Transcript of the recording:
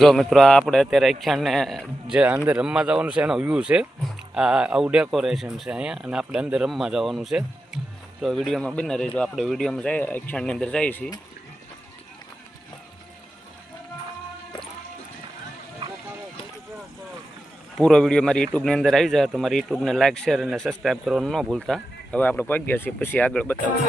જો મિત્રો, આ આપણે અત્યારે આખ્યાનને જે અંદર રમવા જવાનું છે, એનો વ્યૂ છે, આ આવું ડેકોરેશન છે અહીંયા, અને આપણે અંદર રમવા જવાનું છે. તો વિડીયોમાં બને રહેજો, આપણે વિડીયોમાં જાય આખ્યાનની અંદર જઈએ છીએ. પૂરો વીડિયો મારી યુટ્યુબની અંદર આવી જાય, તો મારી યુટ્યુબને લાઇક શેર અને સબસ્ક્રાઈબ કરવાનું ન ભૂલતા. હવે આપણે પહોંચી ગયા છીએ, પછી આગળ બતાવું.